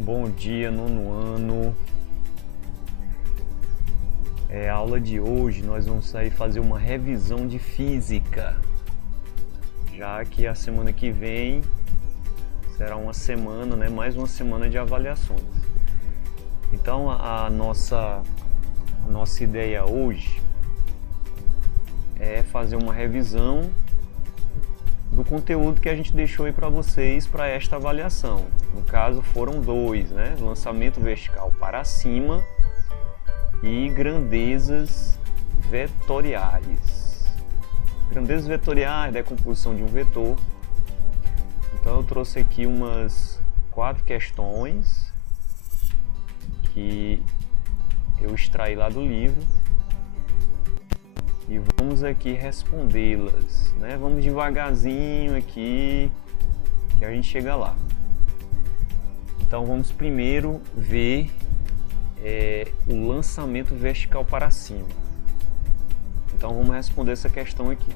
Bom dia, nono ano. A aula de hoje nós vamos sair fazer uma revisão de física, já que a semana que vem será uma semana, mais uma semana de avaliações. Então a nossa ideia hoje é fazer uma revisão do conteúdo que a gente deixou aí para vocês para esta avaliação. No caso foram dois, lançamento vertical para cima e grandezas vetoriais. Grandezas vetoriais, decomposição de um vetor. Então eu trouxe aqui umas 4 questões que eu extraí lá do livro e vamos aqui respondê-las, Vamos devagarzinho aqui que a gente chega lá. Então vamos primeiro ver o lançamento vertical para cima. Então vamos responder essa questão aqui,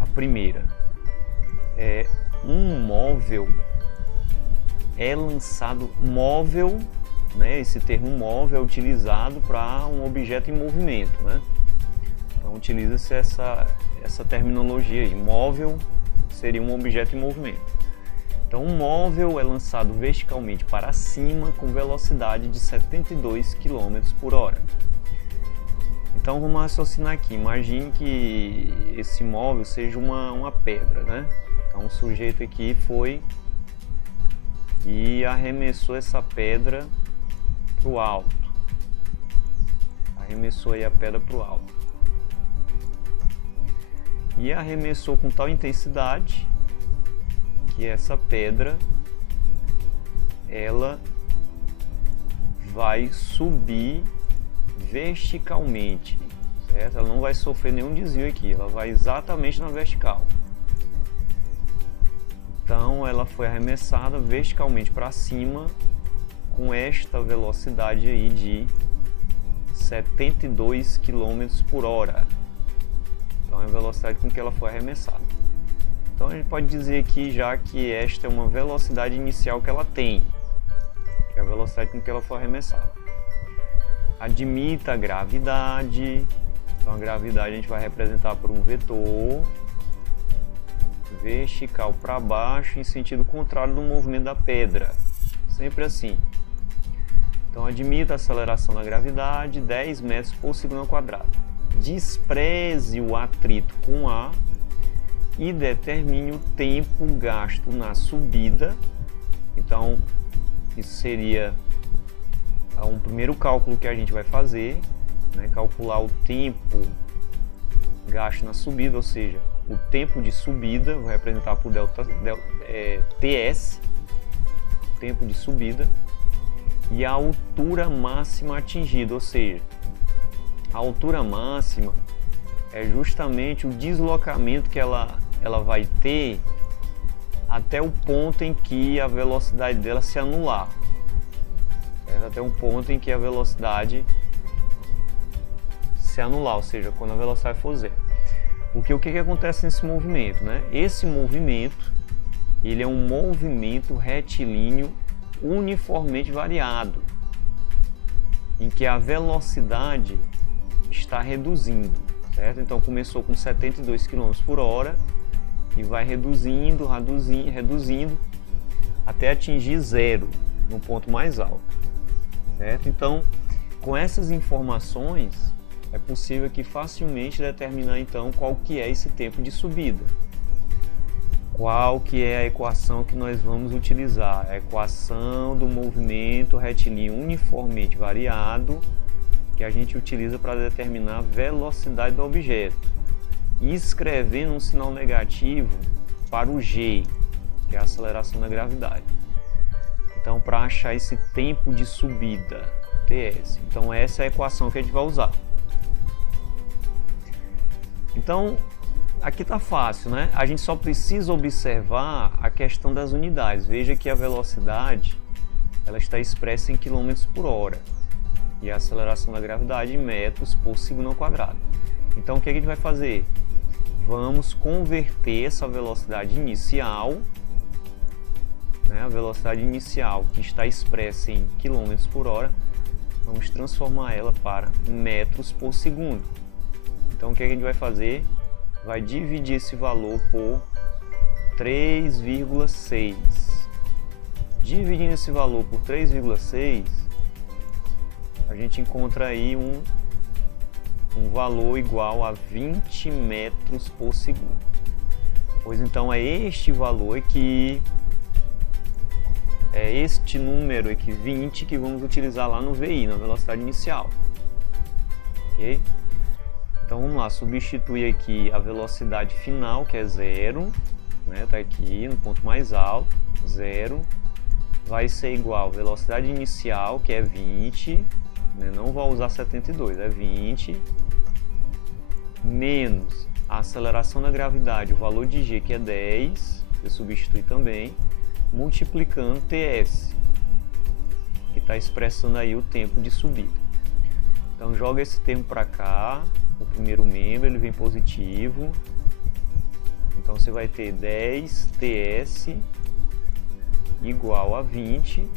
A primeira é: um móvel é lançado. Móvel, esse termo móvel é utilizado para um objeto em movimento, Então utiliza-se essa terminologia aí. Móvel seria um objeto em movimento. Então um móvel é lançado verticalmente para cima com velocidade de 72 km por hora. Então vamos raciocinar aqui. Imagine que esse móvel seja uma pedra, Então o sujeito aqui foi e arremessou essa pedra para o alto. Arremessou aí a pedra para o alto. E arremessou com tal intensidade que essa pedra ela vai subir verticalmente, certo? Ela não vai sofrer nenhum desvio aqui, ela vai exatamente na vertical. Então ela foi arremessada verticalmente para cima com esta velocidade aí de 72 km por hora. Então é a velocidade com que ela foi arremessada. Então a gente pode dizer aqui já que esta é uma velocidade inicial que ela tem, que é a velocidade com que ela foi arremessada. Admita a gravidade. Então a gravidade a gente vai representar por um vetor vertical para baixo em sentido contrário do movimento da pedra. Sempre assim. Então admita a aceleração da gravidade 10 metros por segundo ao quadrado. Despreze o atrito com ar e determine o tempo gasto na subida. Então isso seria um primeiro cálculo que a gente vai fazer, calcular o tempo gasto na subida, ou seja, o tempo de subida, vou representar por TS, tempo de subida, e a altura máxima atingida, ou seja, a altura máxima é justamente o deslocamento que ela vai ter até o ponto em que a velocidade dela se anular. Até um ponto em que a velocidade se anular, ou seja, quando a velocidade for zero. Porque o que acontece nesse movimento? Esse movimento ele é um movimento retilíneo uniformemente variado, em que a velocidade está reduzindo, certo? Então começou com 72 km por hora e vai reduzindo até atingir zero no ponto mais alto, certo? Então com essas informações é possível aqui facilmente determinar então qual que é esse tempo de subida. Qual que é a equação que nós vamos utilizar? A equação do movimento retilíneo uniformemente variado, que a gente utiliza para determinar a velocidade do objeto, e escrevendo um sinal negativo para o G, que é a aceleração da gravidade. Então, para achar esse tempo de subida, TS. Então, essa é a equação que a gente vai usar. Então, aqui está fácil, A gente só precisa observar a questão das unidades. Veja que a velocidade ela está expressa em km por hora e a aceleração da gravidade em metros por segundo ao quadrado. Então o que a gente vai fazer? Vamos converter essa velocidade inicial, A velocidade inicial, que está expressa em km por hora, vamos transformar ela para metros por segundo. Então o que a gente vai fazer? Vai dividir esse valor por 3,6. Dividindo esse valor por 3,6, a gente encontra aí um valor igual a 20 metros por segundo. Pois então é este valor aqui, é este número aqui, 20, que vamos utilizar lá no VI, na velocidade inicial. Ok? Então vamos lá, substituir aqui a velocidade final, que é 0, né? Tá aqui no ponto mais alto, 0, vai ser igual a velocidade inicial, que é 20, né? Não vou usar 72, é 20, menos a aceleração da gravidade, o valor de G, que é 10, eu substitui também, multiplicando TS, que está expressando aí o tempo de subida. Então joga esse termo para cá, o primeiro membro, ele vem positivo, então você vai ter 10 TS igual a 20.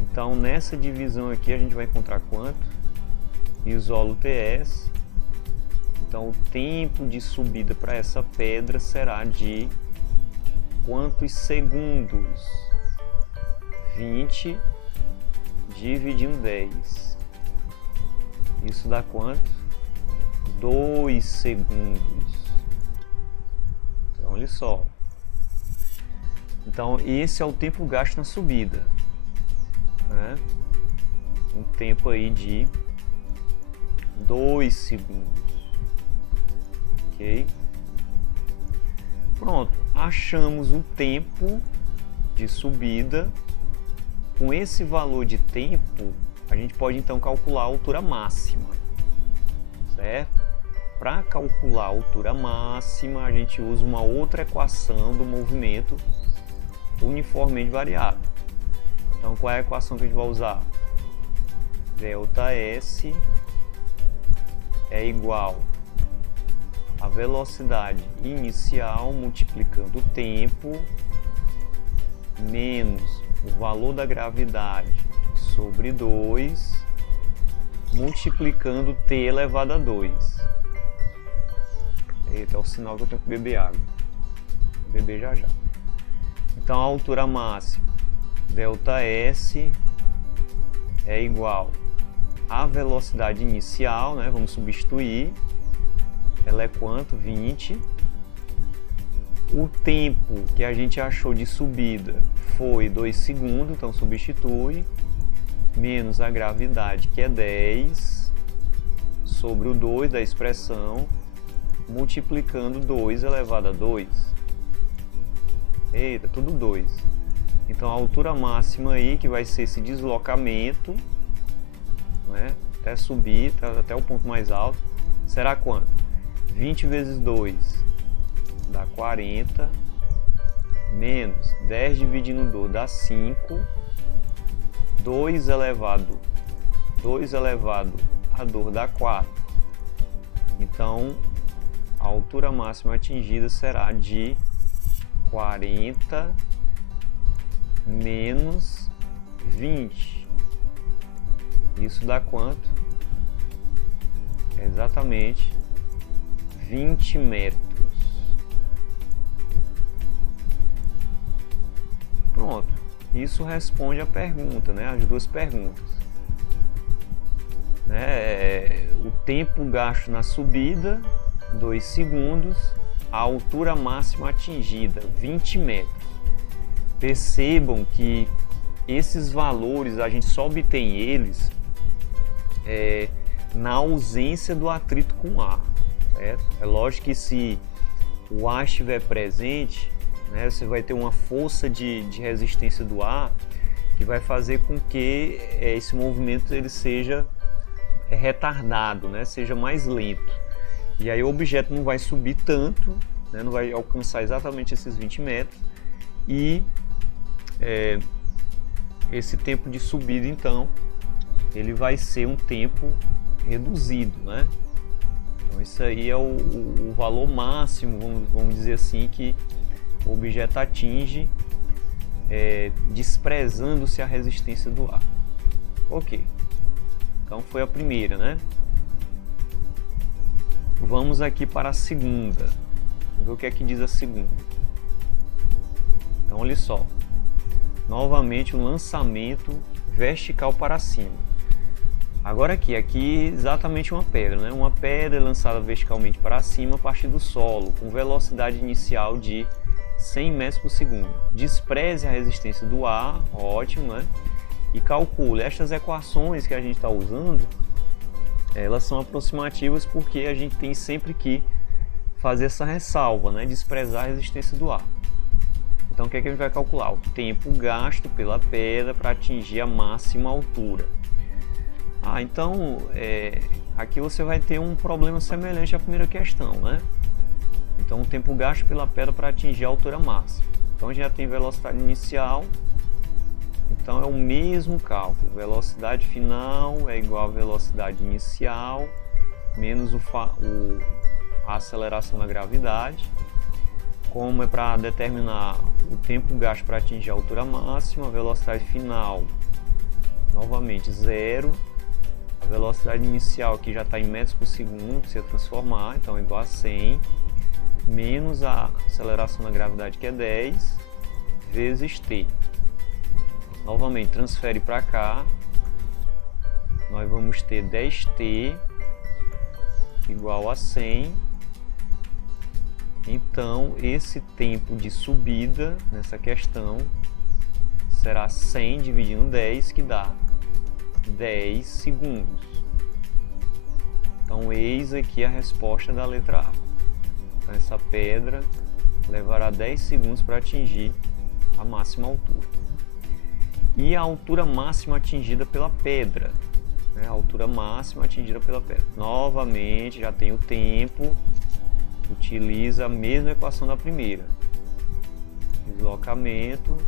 Então nessa divisão aqui a gente vai encontrar quanto? Isolo TS. Então o tempo de subida para essa pedra será de quantos segundos? 20 dividindo 10. Isso dá quanto? 2 segundos. Então olha só. Então esse é o tempo gasto na subida, né? Um tempo aí de 2 segundos. Ok? Pronto, achamos o tempo de subida. Com esse valor de tempo, a gente pode então calcular a altura máxima, certo? Para calcular a altura máxima, a gente usa uma outra equação do movimento uniformemente variável. Então, qual é a equação que a gente vai usar? ΔS é igual a velocidade inicial multiplicando o tempo menos o valor da gravidade sobre 2 multiplicando t elevado a 2. Eita, é o sinal que eu tenho que beber água. Vou beber já já. Então a altura máxima, ΔS, é igual à velocidade inicial, né? Vamos substituir. Ela é quanto? 20. O tempo que a gente achou de subida foi 2 segundos, então substitui, menos a gravidade, que é 10, sobre o 2 da expressão, multiplicando 2 elevado a 2. Eita, tudo 2. Então a altura máxima aí, que vai ser esse deslocamento, né, até subir, até o ponto mais alto, será quanto? 20 vezes 2 dá 40, menos 10 dividindo 2 dá 5, 2 elevado a 2 dá 4. Então a altura máxima atingida será de 40 menos 20. Isso dá quanto? Exatamente 20 metros. Pronto. Isso responde a pergunta, né? As duas perguntas. O tempo gasto na subida, 2 segundos. A altura máxima atingida, 20 metros. Percebam que esses valores, a gente só obtém eles na ausência do atrito com o ar. Certo? É lógico que se o ar estiver presente, né, você vai ter uma força de resistência do ar que vai fazer com que esse movimento ele seja retardado, né, seja mais lento. E aí o objeto não vai subir tanto, né, não vai alcançar exatamente esses 20 metros e esse tempo de subida, então, ele vai ser um tempo reduzido, né? Então isso aí é o valor máximo, vamos dizer assim, que o objeto atinge desprezando-se a resistência do ar. Ok, então foi a primeira, né? Vamos aqui para a segunda. Vamos ver o que é que diz a segunda. Então olha só, novamente um lançamento vertical para cima. Agora aqui exatamente uma pedra, né? Uma pedra lançada verticalmente para cima a partir do solo, com velocidade inicial de 100 metros por segundo. Despreze a resistência do ar, ótimo, né? E calcule. Estas equações que a gente está usando, elas são aproximativas porque a gente tem sempre que fazer essa ressalva, né? Desprezar a resistência do ar. Então o que é que a gente vai calcular? O tempo gasto pela pedra para atingir a máxima altura. Então aqui você vai ter um problema semelhante à primeira questão, né? Então o tempo gasto pela pedra para atingir a altura máxima. Então a gente já tem velocidade inicial, então é o mesmo cálculo. Velocidade final é igual a velocidade inicial menos a aceleração da gravidade. Como é para determinar o tempo gasto para atingir a altura máxima, a velocidade final novamente zero. A velocidade inicial aqui já está em metros por segundo, precisa transformar, então é igual a 100, menos a aceleração da gravidade, que é 10, vezes t. Novamente, transfere para cá, nós vamos ter 10t igual a 100. Então, esse tempo de subida nessa questão será 100 dividindo 10, que dá 10 segundos. Então, eis aqui a resposta da letra A. Então, essa pedra levará 10 segundos para atingir a máxima altura. E a altura máxima atingida pela pedra, né? A altura máxima atingida pela pedra. Novamente, já tem o tempo, utiliza a mesma equação da primeira. Deslocamento,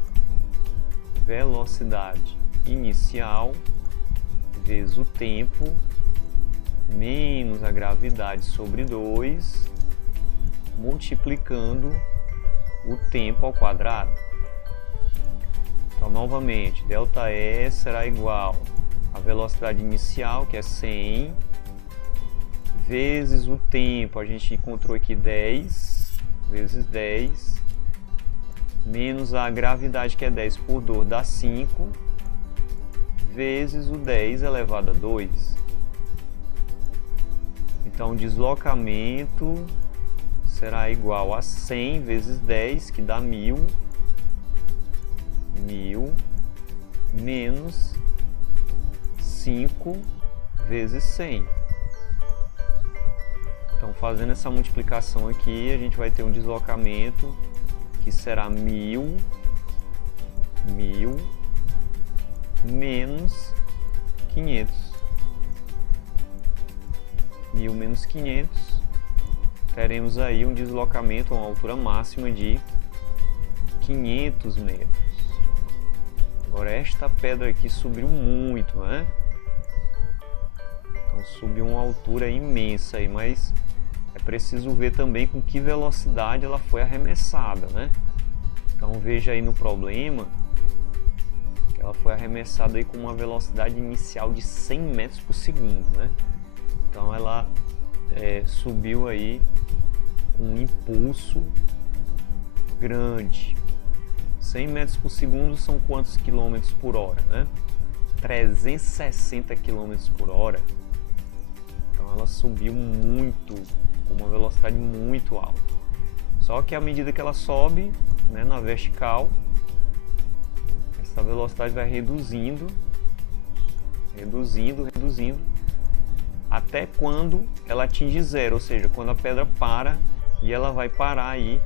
velocidade inicial, vezes o tempo, menos a gravidade sobre 2, multiplicando o tempo ao quadrado. Então, novamente, ΔE será igual à velocidade inicial, que é 100, vezes o tempo, a gente encontrou aqui 10, vezes 10, menos a gravidade, que é 10 por 2, dá 5, vezes o 10 elevado a 2. Então, o deslocamento será igual a 100 vezes 10, que dá 1000, menos 5 vezes 100. Então, fazendo essa multiplicação aqui, a gente vai ter um deslocamento que será 1000 menos 500. 1000 menos 500, teremos aí um deslocamento a uma altura máxima de 500 metros. Agora, esta pedra aqui subiu muito, né? Então, subiu uma altura imensa aí, mas é preciso ver também com que velocidade ela foi arremessada, né? Então, veja aí no problema que ela foi arremessada aí com uma velocidade inicial de 100 metros por segundo, né? Então, ela subiu aí com um impulso grande. 100 metros por segundo são quantos quilômetros por hora, né? 360 quilômetros por hora. Então, ela subiu muito, com uma velocidade muito alta. Só que à medida que ela sobe, né, na vertical, essa velocidade vai reduzindo, até quando ela atinge zero, ou seja, quando a pedra para, e ela vai parar aí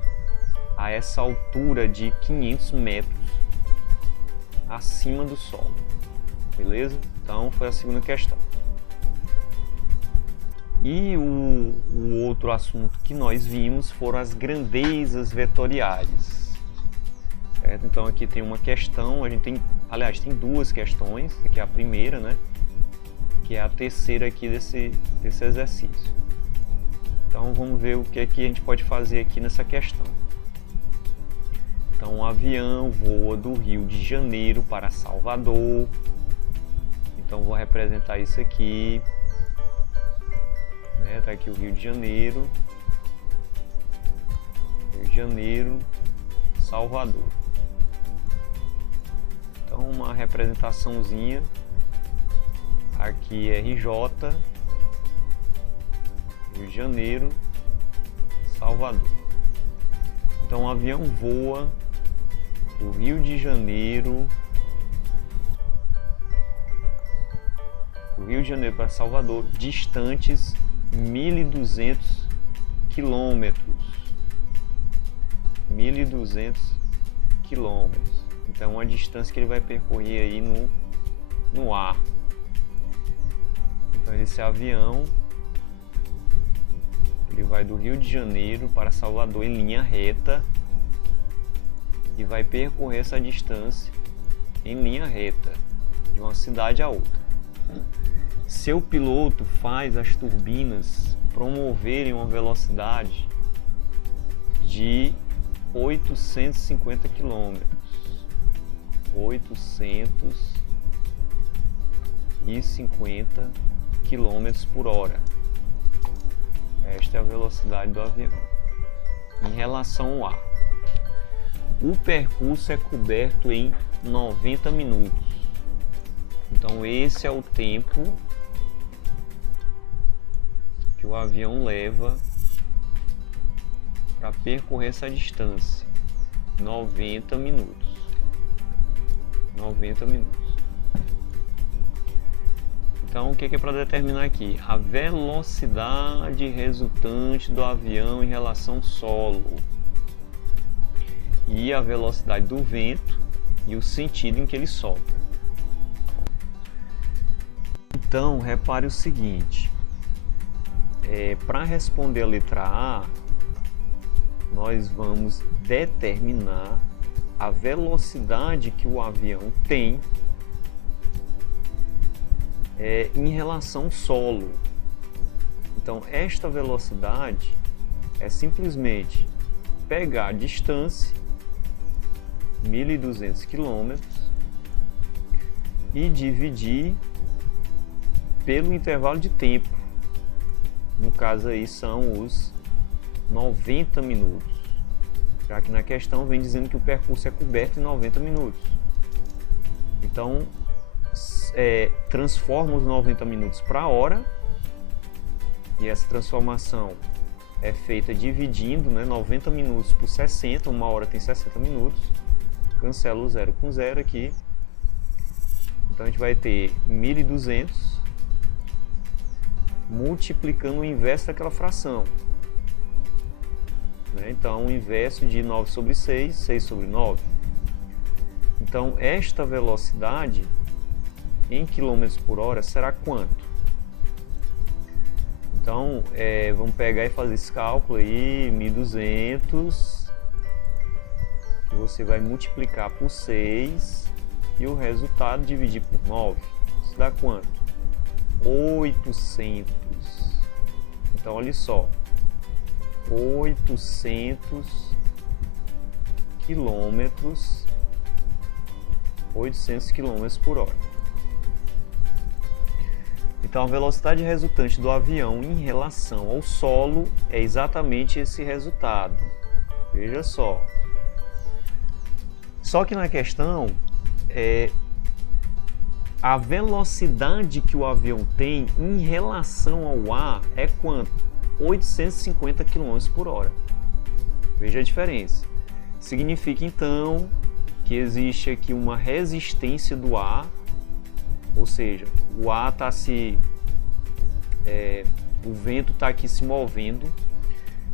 a essa altura de 500 metros acima do solo. Beleza? Então, foi a segunda questão. E o outro assunto que nós vimos foram as grandezas vetoriais. Certo? Então, aqui tem uma questão, tem duas questões, aqui é a primeira, né? Que é a terceira aqui desse exercício. Então, vamos ver o que é que a gente pode fazer aqui nessa questão. Então o avião voa do Rio de Janeiro para Salvador. Então vou representar isso aqui. Tá aqui o Rio de Janeiro. Rio de Janeiro, Salvador. Então uma representaçãozinha. Aqui RJ, Rio de Janeiro, Salvador. Então o avião voa do Rio de Janeiro para Salvador, distantes 1.200 quilômetros. 1.200 quilômetros. Então a distância que ele vai percorrer aí no ar. Então esse avião, ele vai do Rio de Janeiro para Salvador em linha reta e vai percorrer essa distância em linha reta de uma cidade a outra. Seu piloto faz as turbinas promoverem uma velocidade de 850 km. 850 km por hora. Esta é a velocidade do avião. Em relação ao ar, o percurso é coberto em 90 minutos. Então esse é o tempo que o avião leva para percorrer essa distância. 90 minutos. 90 minutos. Então o que é para determinar aqui? A velocidade resultante do avião em relação ao solo. E a velocidade do vento e o sentido em que ele sopra. Então, repare o seguinte, para responder a letra A, nós vamos determinar a velocidade que o avião tem em relação ao solo. Então, esta velocidade é simplesmente pegar a distância, 1.200 km, e dividir pelo intervalo de tempo. No caso aí são os 90 minutos, já que na questão vem dizendo que o percurso é coberto em 90 minutos. Então transforma os 90 minutos para hora, e essa transformação é feita dividindo 90 minutos por 60, uma hora tem 60 minutos, cancela o 0 com 0 aqui, então a gente vai ter 1.200 multiplicando o inverso daquela fração. Então o inverso de 9 sobre 6, 6 sobre 9. Então esta velocidade em quilômetros por hora será quanto? Então vamos pegar e fazer esse cálculo aí, 1.200, que você vai multiplicar por 6 e o resultado dividir por 9. Isso dá quanto? 800. Então olha só, 800 quilômetros, 800 quilômetros por hora. Então a velocidade resultante do avião em relação ao solo é exatamente esse resultado. Veja só. Só que na questão a velocidade que o avião tem em relação ao ar é quanto? 850 km por hora. Veja a diferença. Significa então que existe aqui uma resistência do ar, ou seja, o ar está o vento está aqui se movendo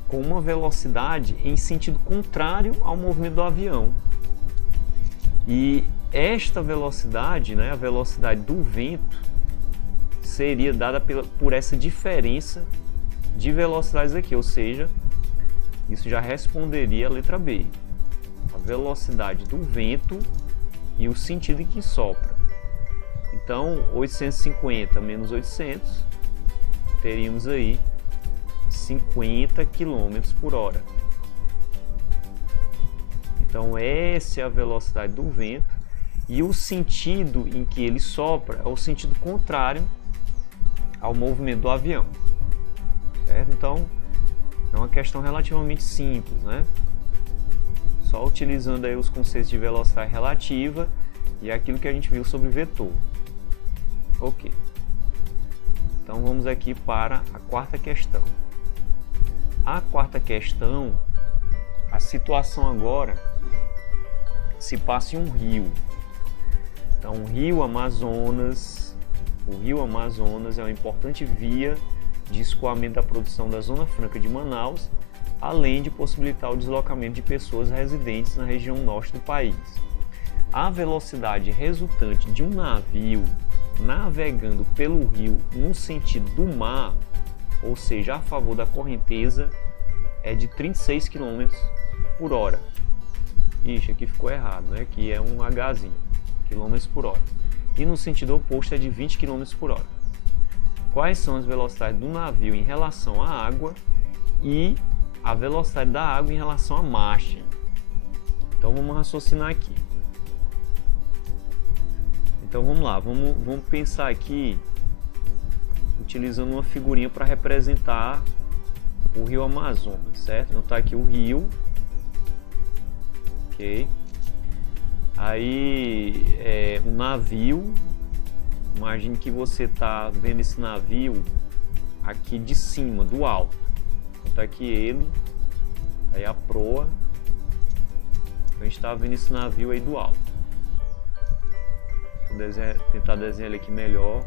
com uma velocidade em sentido contrário ao movimento do avião. E esta velocidade, a velocidade do vento, seria dada por essa diferença de velocidades aqui, ou seja, isso já responderia a letra B. A velocidade do vento e o sentido em que sopra. Então, 850 menos 800, teríamos aí 50 km por hora. Então essa é a velocidade do vento, e o sentido em que ele sopra é o sentido contrário ao movimento do avião, certo? Então é uma questão relativamente simples, né? Só utilizando aí os conceitos de velocidade relativa e aquilo que a gente viu sobre vetor. Ok. Então vamos aqui para a quarta questão. A quarta questão, a situação agora se passa em um rio. Então o Rio Amazonas é uma importante via de escoamento da produção da Zona Franca de Manaus, além de possibilitar o deslocamento de pessoas residentes na região norte do país. A velocidade resultante de um navio navegando pelo rio no sentido do mar, ou seja, a favor da correnteza, é de 36 km por hora. Ixi, aqui ficou errado, né? Aqui é um Hzinho, km por hora. E no sentido oposto é de 20 km por hora. Quais são as velocidades do navio em relação à água e a velocidade da água em relação à margem? Então vamos raciocinar aqui. Então vamos lá, vamos pensar aqui utilizando uma figurinha para representar o rio Amazonas, certo? Então tá aqui o rio, ok? Aí o navio, imagine que você está vendo esse navio aqui de cima, do alto. Então tá aqui ele, aí a proa, a gente está vendo esse navio aí do alto. Vou tentar desenhar ele aqui melhor.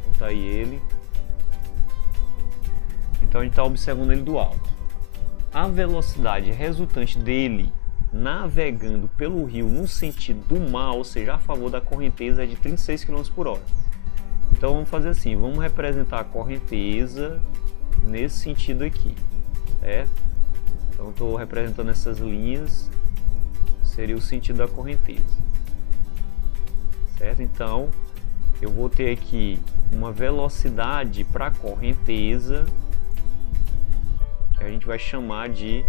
Então tá aí ele. Então a gente está observando ele do alto. A velocidade resultante dele navegando pelo rio no sentido do mar, ou seja, a favor da correnteza, é de 36 km por hora. Então vamos fazer assim, vamos representar a correnteza nesse sentido aqui, certo? Então estou representando essas linhas, seria o sentido da correnteza, certo? Então eu vou ter aqui uma velocidade para a correnteza, que a gente vai chamar de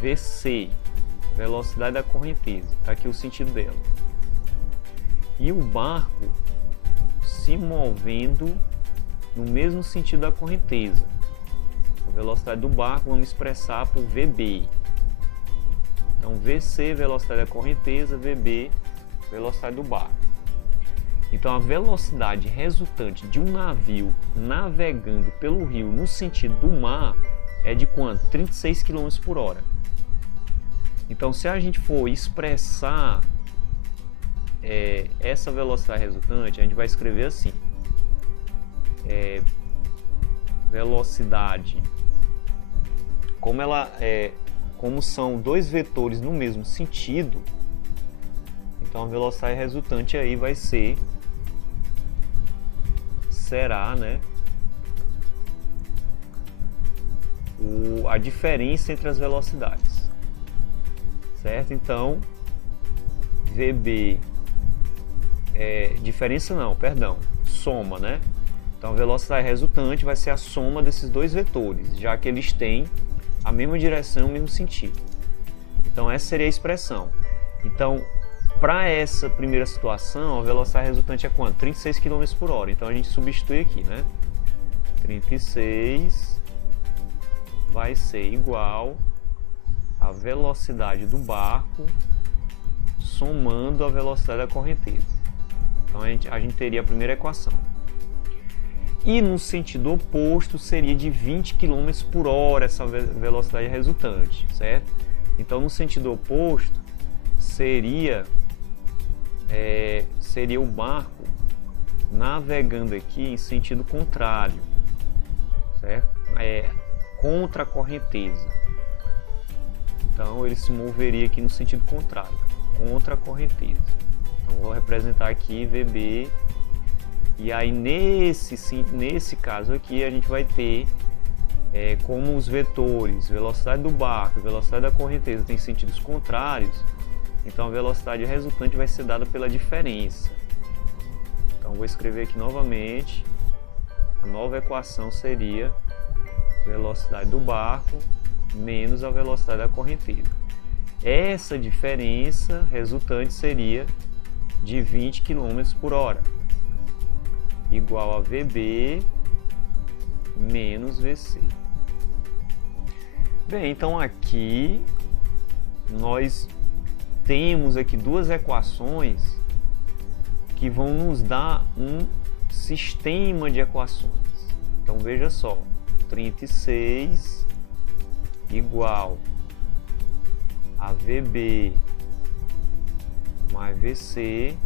VC, velocidade da correnteza, está aqui o sentido dela. E o barco se movendo no mesmo sentido da correnteza. A velocidade do barco vamos expressar por VB. Então VC, velocidade da correnteza, VB, velocidade do barco. Então a velocidade resultante de um navio navegando pelo rio no sentido do mar é de quanto? 36 km por hora. Então, se a gente for expressar essa velocidade resultante, a gente vai escrever assim: velocidade, como são dois vetores no mesmo sentido, então a velocidade resultante aí será, né, a diferença entre as velocidades. Certo? Então, VB soma, né? Então a velocidade resultante vai ser a soma desses dois vetores, já que eles têm a mesma direção, o mesmo sentido. Então essa seria a expressão. Então, para essa primeira situação, a velocidade resultante é quanto? 36 km por hora. Então a gente substitui aqui, né? 36 vai ser igual a velocidade do barco somando a velocidade da correnteza. Então a gente teria a primeira equação. E no sentido oposto seria de 20 km por hora essa velocidade resultante, certo? Então no sentido oposto seria o barco navegando aqui em sentido contrário, certo? Contra a correnteza. Então ele se moveria aqui no sentido contrário, contra a correnteza. Então vou representar aqui VB, e aí nesse caso aqui a gente vai ter como os vetores, velocidade do barco e velocidade da correnteza têm sentidos contrários, então a velocidade resultante vai ser dada pela diferença. Então vou escrever aqui novamente, a nova equação seria velocidade do barco menos a velocidade da correnteza. Essa diferença resultante seria de 20 km por hora, igual a VB menos VC. Bem, então aqui nós temos aqui duas equações que vão nos dar um sistema de equações. Então veja só, 36 igual a VB mais VC,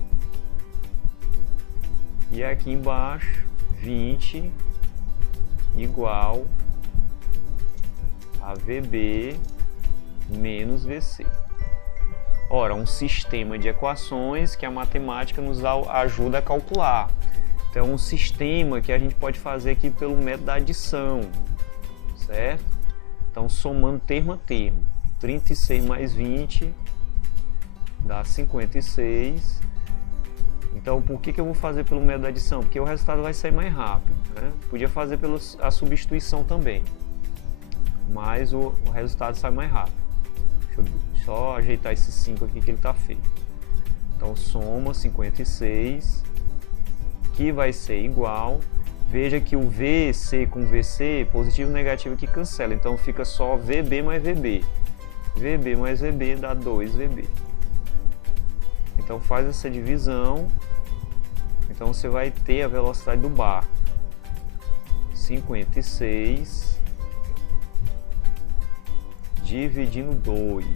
e aqui embaixo 20 igual a VB menos VC. Ora, um sistema de equações que a matemática nos ajuda a calcular. Então, um sistema que a gente pode fazer aqui pelo método da adição, certo? Então, somando termo a termo, 36 mais 20 dá 56. Então, por que eu vou fazer pelo método da adição? Porque o resultado vai sair mais rápido, né? Podia fazer pela substituição também, mas o resultado sai mais rápido. Deixa eu só ajeitar esses 5 aqui que ele está feito. Então, soma 56, que vai ser igual. Veja que o VC com VC, positivo e negativo aqui cancela. Então, fica só VB mais VB. VB mais VB dá 2VB. Então, faz essa divisão. Então, você vai ter a velocidade do barco. 56 dividindo 2.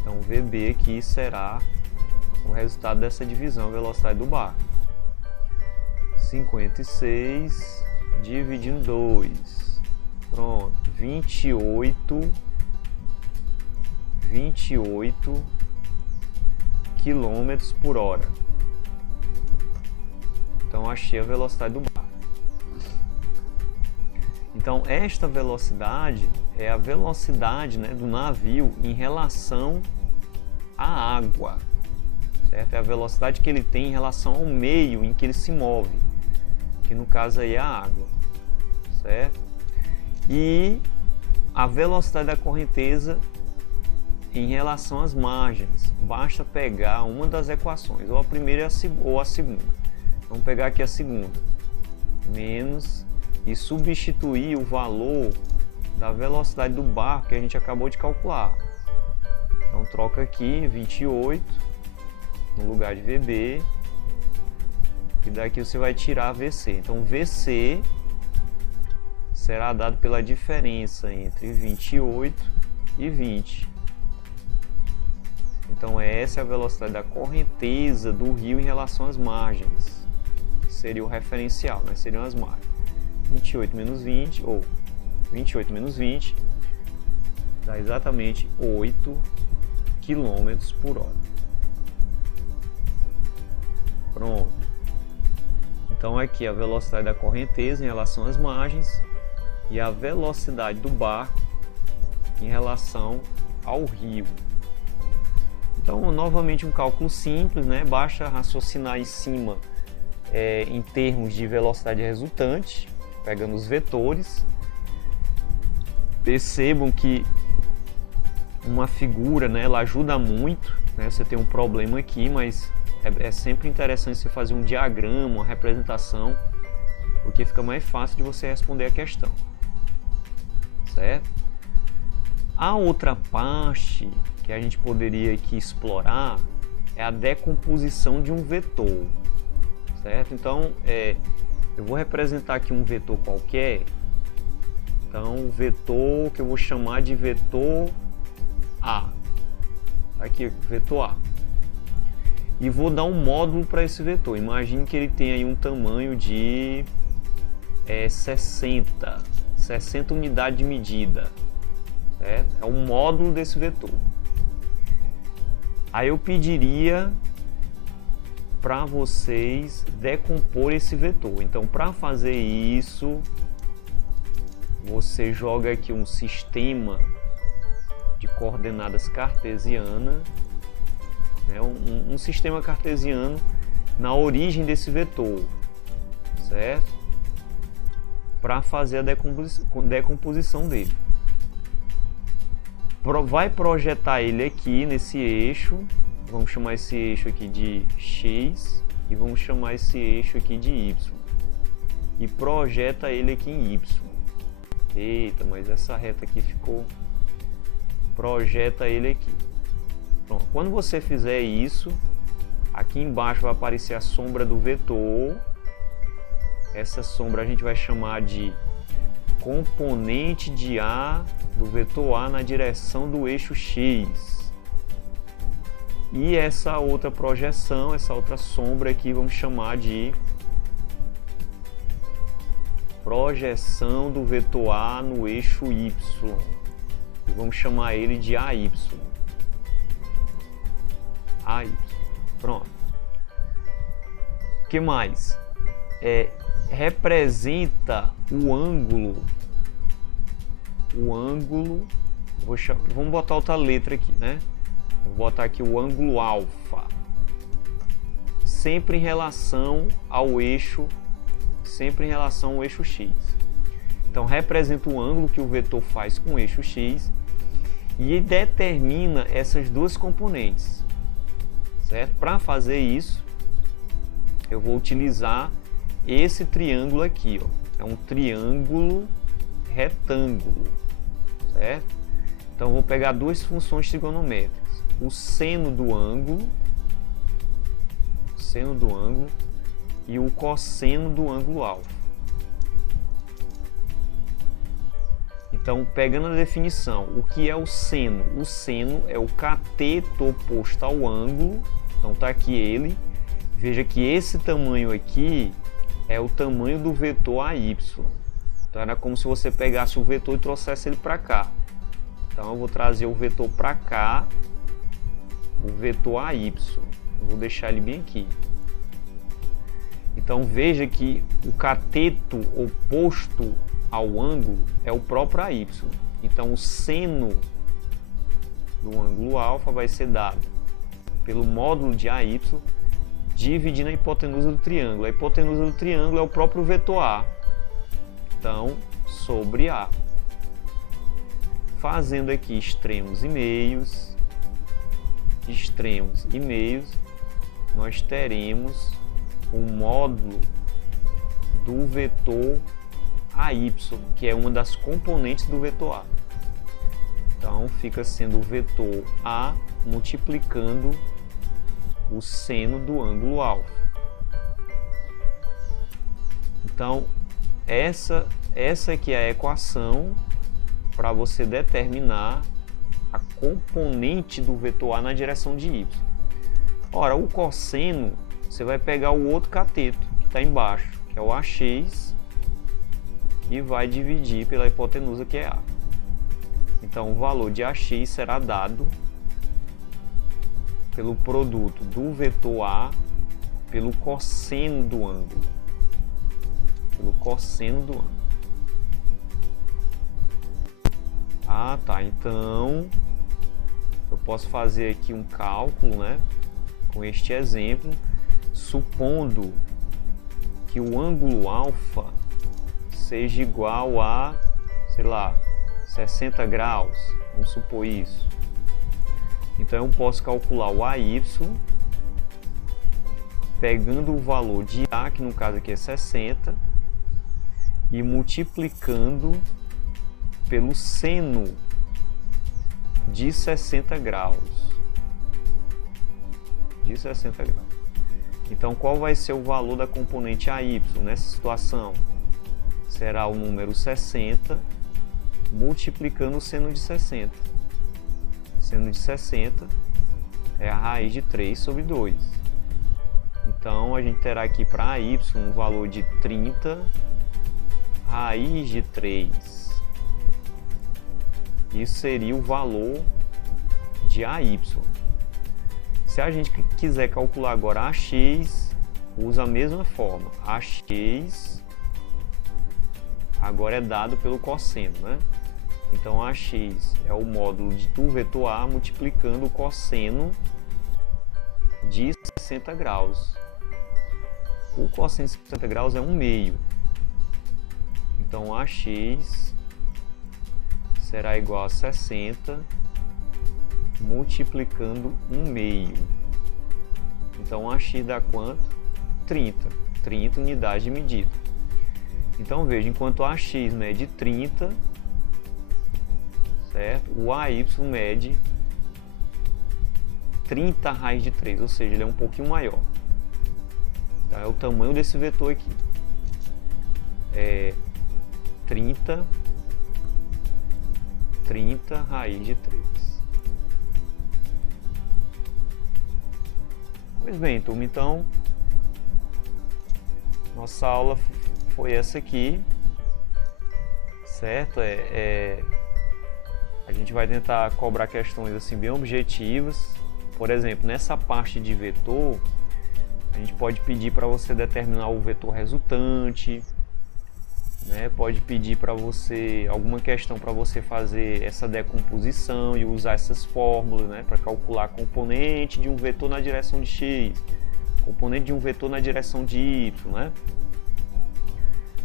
Então, VB aqui será o resultado dessa divisão, a velocidade do barco. 56 dividindo 2. Pronto, 28 km por hora. Então, achei a velocidade do barco. Então, esta velocidade é a velocidade, né, do navio em relação à água, certo? É a velocidade que ele tem em relação ao meio em que ele se move, que no caso aí é a água, certo? E a velocidade da correnteza em relação às margens. Basta pegar uma das equações, ou a primeira ou a segunda. Vamos pegar aqui a segunda, menos, e substituir o valor da velocidade do barco que a gente acabou de calcular. Então troca aqui 28 no lugar de VB, e daqui você vai tirar VC. Então VC será dado pela diferença entre 28 e 20. Então essa é a velocidade da correnteza do rio em relação às margens. Seria o referencial, né? Seriam as margens. 28 menos 20, ou 28 menos 20, dá exatamente 8 km por hora. Pronto. Então aqui a velocidade da correnteza em relação às margens e a velocidade do barco em relação ao rio. Então, novamente um cálculo simples, né? Basta raciocinar em cima em termos de velocidade resultante, pegando os vetores. Percebam que uma figura, né, ela ajuda muito, né? Você tem um problema aqui, mas é sempre interessante você fazer um diagrama, uma representação, porque fica mais fácil de você responder a questão, certo? A outra parte que a gente poderia aqui explorar é a decomposição de um vetor, certo? Então, eu vou representar aqui um vetor qualquer. Então, o vetor que eu vou chamar de vetor A. Aqui, vetor A. E vou dar um módulo para esse vetor. Imagine que ele tem aí um tamanho de 60 unidades de medida, certo? É um módulo desse vetor. Aí eu pediria para vocês decompor esse vetor. Então, para fazer isso, você joga aqui um sistema de coordenadas cartesiana, né? um sistema cartesiano na origem desse vetor, certo? para fazer a decomposição dele. Vai projetar ele aqui nesse eixo, vamos chamar esse eixo aqui de X e vamos chamar esse eixo aqui de Y. E projeta ele aqui em Y. Eita, mas essa reta aqui ficou... Projeta ele aqui. Pronto. Quando você fizer isso, aqui embaixo vai aparecer a sombra do vetor. Essa sombra a gente vai chamar de componente de A do vetor A na direção do eixo X. E essa outra projeção, essa outra sombra aqui, vamos chamar de projeção do vetor A no eixo Y. E vamos chamar ele de AY. AY. Pronto. O que mais? Representa o ângulo. Vamos botar outra letra aqui, né? Vou botar aqui o ângulo alfa. Sempre em relação ao eixo, X. Então representa o ângulo que o vetor faz com o eixo X e determina essas duas componentes, certo? Para fazer isso, eu vou utilizar esse triângulo aqui, ó. É um triângulo retângulo, certo? Então vou pegar duas funções trigonométricas, o seno do ângulo e o cosseno do ângulo alfa. Então, pegando a definição, o que é o seno? O seno é o cateto oposto ao ângulo. Então tá aqui ele. Veja que esse tamanho aqui é o tamanho do vetor AY. Então era como se você pegasse o vetor e trouxesse ele para cá. Então eu vou trazer o vetor para cá, o vetor AY. Eu vou deixar ele bem aqui. Então veja que o cateto oposto ao ângulo é o próprio AY. Então o seno do ângulo alfa vai ser dado pelo módulo de AY dividindo a hipotenusa do triângulo. A hipotenusa do triângulo é o próprio vetor A. Então, sobre A. Fazendo aqui extremos e meios, nós teremos o módulo do vetor AY, que é uma das componentes do vetor A. Então, fica sendo o vetor A multiplicando o seno do ângulo alfa. Então, essa aqui é a equação para você determinar a componente do vetor A na direção de Y. Ora, o cosseno, você vai pegar o outro cateto que está embaixo, que é o AX, e vai dividir pela hipotenusa, que é A. Então, o valor de AX será dado pelo produto do vetor A pelo cosseno do ângulo. Ah, tá. Então, eu posso fazer aqui um cálculo, né, com este exemplo, supondo que o ângulo alfa seja igual a, sei lá, 60 graus. Vamos supor isso. Então eu posso calcular o AY pegando o valor de A, que no caso aqui é 60, e multiplicando pelo seno de 60 graus. Então qual vai ser o valor da componente AY nessa situação? Será o número 60 multiplicando o seno de 60. Seno de 60 é a raiz de 3 sobre 2. Então a gente terá aqui para AY um valor de 30 raiz de 3. Isso seria o valor de AY. Se a gente quiser calcular agora AX, usa a mesma forma. AX agora é dado pelo cosseno, né? Então AX é o módulo do vetor A multiplicando o cosseno de 60 graus. O cosseno de 60 graus é 1/2. Então AX será igual a 60 multiplicando 1/2. Então AX dá quanto? 30 unidades de medida. Então veja, enquanto AX mede 30, certo? O AY mede 30 raiz de 3, ou seja, ele é um pouquinho maior. Então, é o tamanho desse vetor aqui. É 30 raiz de 3. Pois bem, turma, então nossa aula foi essa aqui, certo? A gente vai tentar cobrar questões assim bem objetivas. Por exemplo, nessa parte de vetor, a gente pode pedir para você determinar o vetor resultante, né? Pode pedir para você alguma questão para você fazer essa decomposição e usar essas fórmulas, né? Para calcular a componente de um vetor na direção de x, componente de um vetor na direção de y, né?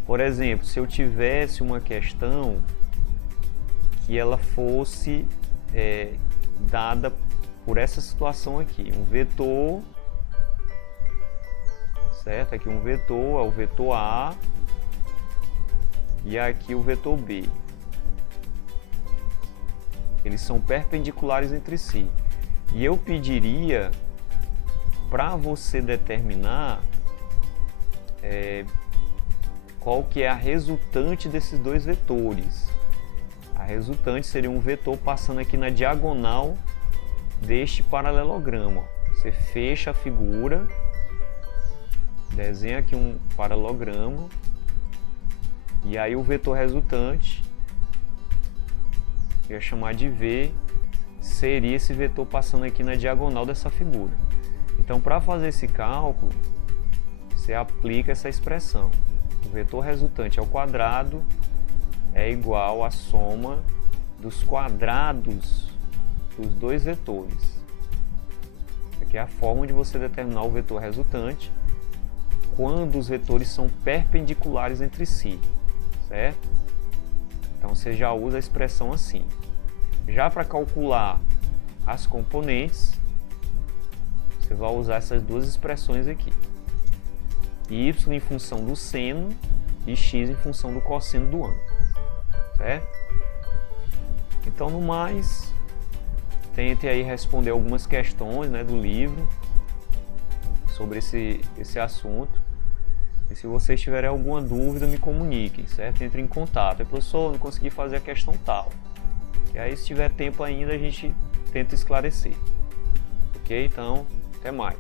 Por exemplo, se eu tivesse uma questão que ela fosse dada por essa situação aqui, um vetor, certo? Aqui um vetor, é o vetor A, e aqui o vetor B. Eles são perpendiculares entre si. E eu pediria para você determinar qual que é a resultante desses dois vetores. A resultante seria um vetor passando aqui na diagonal deste paralelogramo. Você fecha a figura, desenha aqui um paralelogramo, e aí o vetor resultante, que eu ia chamar de V, seria esse vetor passando aqui na diagonal dessa figura. Então, para fazer esse cálculo, você aplica essa expressão. O vetor resultante ao quadrado é igual à soma dos quadrados dos dois vetores. Aqui é a forma de você determinar o vetor resultante quando os vetores são perpendiculares entre si, certo? Então você já usa a expressão assim. Já para calcular as componentes, você vai usar essas duas expressões aqui. Y em função do seno e x em função do cosseno do ângulo, certo? Então, no mais, tente aí responder algumas questões, né, do livro sobre esse assunto. E se vocês tiverem alguma dúvida, me comuniquem, certo? Entre em contato. Professor, não consegui fazer a questão tal. E aí, se tiver tempo ainda, a gente tenta esclarecer. Ok? Então, até mais.